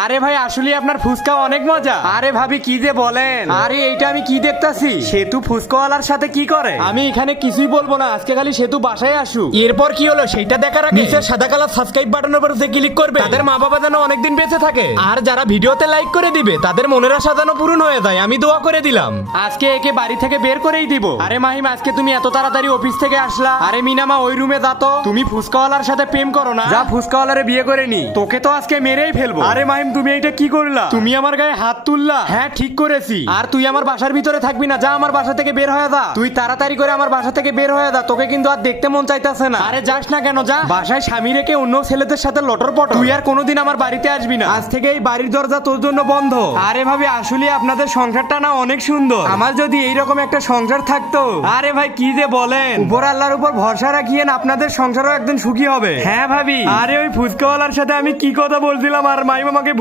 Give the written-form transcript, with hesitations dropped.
আরে ভাই আসলে আপনার ফুচকা অনেক মজা। আরে ভাবি কি যে বলেন, আরে এইটা আমি কি দেখতাছি, সেতু ফুচকাওয়ালার সাথে কি করে? আমি এখানে কিছুই বলবো না, আজকে খালি সেতু বাসায় আসু, এরপর কি হলো সেইটা দেখার আগে নিচে সাদা কালার সাবস্ক্রাইব বাটনের উপর যে ক্লিক করবে তাদের মা বাবা যেন অনেকদিন বেঁচে থাকে, আর যারা ভিডিওতে লাইক করে দিবে তাদের মনের আশা যেন পূরণ হয়ে যায়, আমি দোয়া করে দিলাম। আজকে একে বাড়ি থেকে বের করেই দিব। আরে মাহিম আজকে তুমি এত তাড়াতাড়ি অফিস থেকে আসলা? আরে মিনামা ওই রুমে যা তো, তুমি ফুচকাওয়ালার সাথে প্রেম করো না, যা ফুচকাওয়ালারে বিয়ে করে নি, তোকে তো আজকে মেরেই ফেলবো। আরে মাহিম তুমি এইটা কি করলা? তুমি আমার গায়ে হাত তুললা। হ্যাঁ ঠিক করেছি। আর তুই আমার বাসার ভিতরে থাকবি না, যা আমার বাসা থেকে বের হয়ে যা। তুই তাড়াতাড়ি করে আমার বাসা থেকে বের হয়ে যা, তোকে কিন্তু আর দেখতে মন চাইতেছে না। আরে যাস না কেন, যা। বাসায় স্বামী রেখে অন্য ছেলেদের সাথে লটরপট, তুই আর কোনোদিন আমার বাড়িতে আসবি না। আজ থেকে এই বাড়ির দরজা তোর জন্য বন্ধ। আরে ভাবি আসলে আপনাদের সংসারটা না অনেক সুন্দর, আমার যদি এইরকম একটা সংসার থাকতো। আরে ভাই কি যে বলেন, উপর আল্লাহর উপর ভরসা রাখিয়েন, আপনাদের সংসারও একদিন সুখী হবে। হ্যাঁ ভাবি, আরে ওই ফুচকাওয়ালার সাথে আমি কি কথা বলছিলাম আর মাইম আমাকে